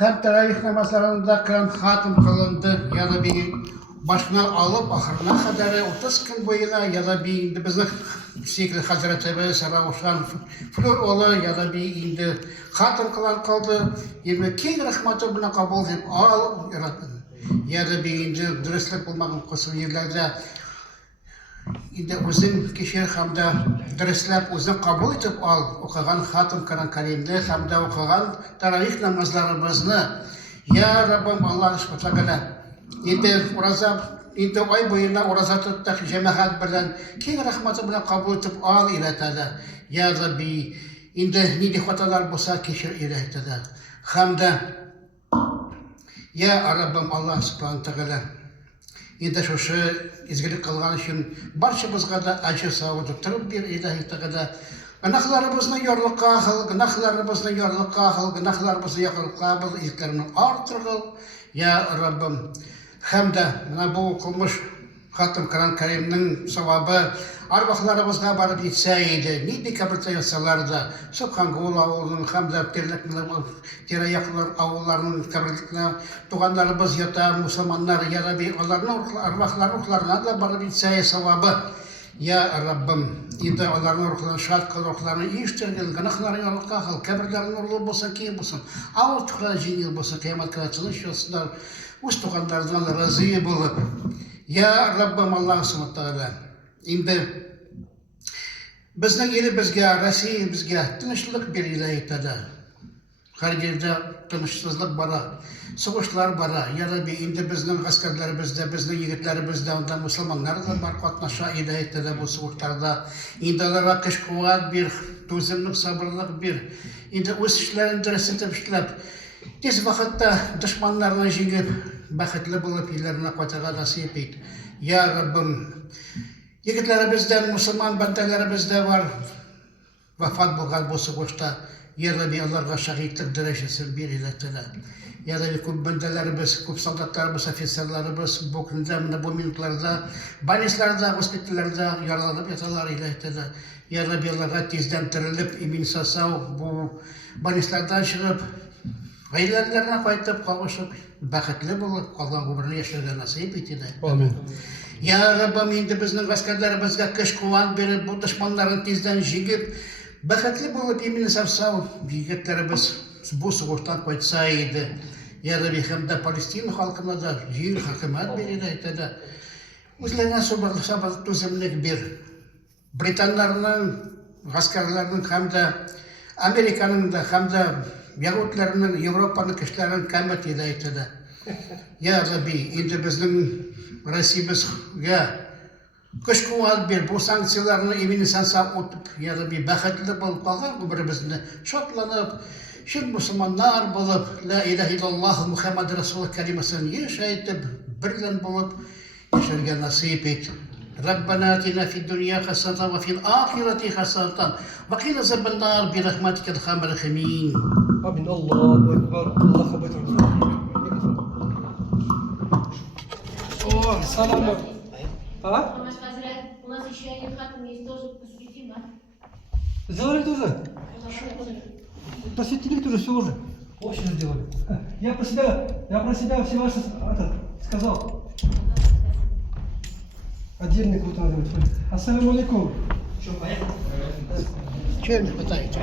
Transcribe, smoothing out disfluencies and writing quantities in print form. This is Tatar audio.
Hem teravih namazlarında Kur'an hatım kılındı. Ya da bir başına alıp ahırına kadar 30 gün boyuna ya da bir indi bizim Sikri Hazretleri Saravuşan Flor oğlu ya da bir indi hatım kılan kaldı. 22 rahmatı buna kabul edip alıp yaratın. Ya da bir indi dürüstlük bulmağın kusur yerlerde indi uzun kişiler hamda dürüstlük uzun kabul edip al okugan hatım Kur'an Kerim'de hamda okugan teravih namazlarımızı Ya Rabbim Allah subhanahu indi oraza indi ay boyuna oraza tuttuk cemaat bilen keng rahmatı bilen kabul edip al iletedi. Ya Rabbi indi nidi hatalar bolsa keşir iletedi. Hamda Ya Rabbim Allah subhanahu taala indi şu izgilik kılgan için barçamızga da acı sağlık tutup bir ilahi taala günahlarımızı yorlukka kıl, günahlarımızı yorlukka kıl, günahlarımızı yorlukka kıl, ilklerini artır kıl. Ya Rabbim Hamda bu kılmış Hatım Kur'an Kerim'nin sevabı arvahlarımızga barıp yetseydi, neydi kabirte yatsalardı, Subhan Gula oğlunun hamda terayaklar avullarının kabirlikine tuğanlarımız yata, Müslümanlar ya Rabbi, onların arvahların ruhlarına da barıp yetseydi sevabı. Ya Rabbim, indi onların ruhlarını şart kıl, ruhlarını iştirgil, günahlarını yorulka kıl, kabirlerin nurlu bolsa kim bolsun, avul tuğra jinil bolsa, kıyamet kıraçılış yolsunlar, Uz tuğanlardan razı bulup, Ya Rabbim Allah subhanahu taala, indi bizning elimizga, Rossiya bizga tinchlik bir ilaytada. Har yerda tinchsizlik bora, sug'ushlar bora. Ya Rabbi, indi bizning askarlarimizda, bizning yigitlarimizda, unda musulmonlar da bor qatnasha ilaytada bu sug'ushlarda. Indi ularga kuch-quvvat bir, to'zimlik, sabrlik bir. Indi o'z ishlarini dirsiltib ishlab, tez vaqtda dushmanlarni yengib, baxtli bo'lib yerlarni qo'taga nasib et. Ya Rabbim, yigitlarimizdan, musulmon bandalarimizda var vafot bo'lgan bu sug'ushda. Ya Rabbi, ularga shahidlik darajasini ber ilatdilar. Ya Rabbi, ko'p bandalarimiz, ko'p soldatlarimiz, ofitserlarimiz bu kunda, bu minutlarda, больницаларда, gospitallarda yaralanib yotalar ilatdilar. Ya Rabbi, ularga tezdan tirilib, imin sağ bu больницаларdan chiqib Gaylarlarına qaytib qavuşup, baxtli bo'lib qolgan umrni yashashga nasib etdi. Amin. Ya Rabbim, endi bizning askarlarimizga kuch-quvvat berib, bu dushmanlarni tezdan yengib, baxtli bo'lib, emin sağ yigitlarimiz bu sug'urishdan qaytsa edi. Ya Rabbi, hamda Palestina xalqina da yer hokimiyat beradi. O'zlariga sabr to'zimlik ber. Britanlarning askarlarining hamda Amerikaning da hamda Yahudlarının, Avrupa'nın kişilerinin kıymet ilayetinde. Ya Rabbi, indi bizning Rossiyamizga kuch-quvvat ber, bu sanksiyalarni emin sağ o'tib, ya Rabbi, baxtli bo'lib qolgan umrimizni shodlanib, shin musulmonlar bo'lib, la ilaha illalloh Muhammad Rasululloh kalimasini yashaytib, birdan bo'lib yashashga nasib et. ربنا آتنا في الدنيا حسنة وفي الآخرة حسنة وقنا عذاب النار برحمتك الأرحم الراحمين. Amin. Allahu Ekber. Allah kabul etsin. О, salam. А? У нас еще один хатом есть, тоже посвятим, а? Сделали тоже? Посвятили тоже все уже. Очень сделали. Я про себя все ваши сказал. Отдельный крутой надо будет. Ассаламу алейкум. Чем не хватает?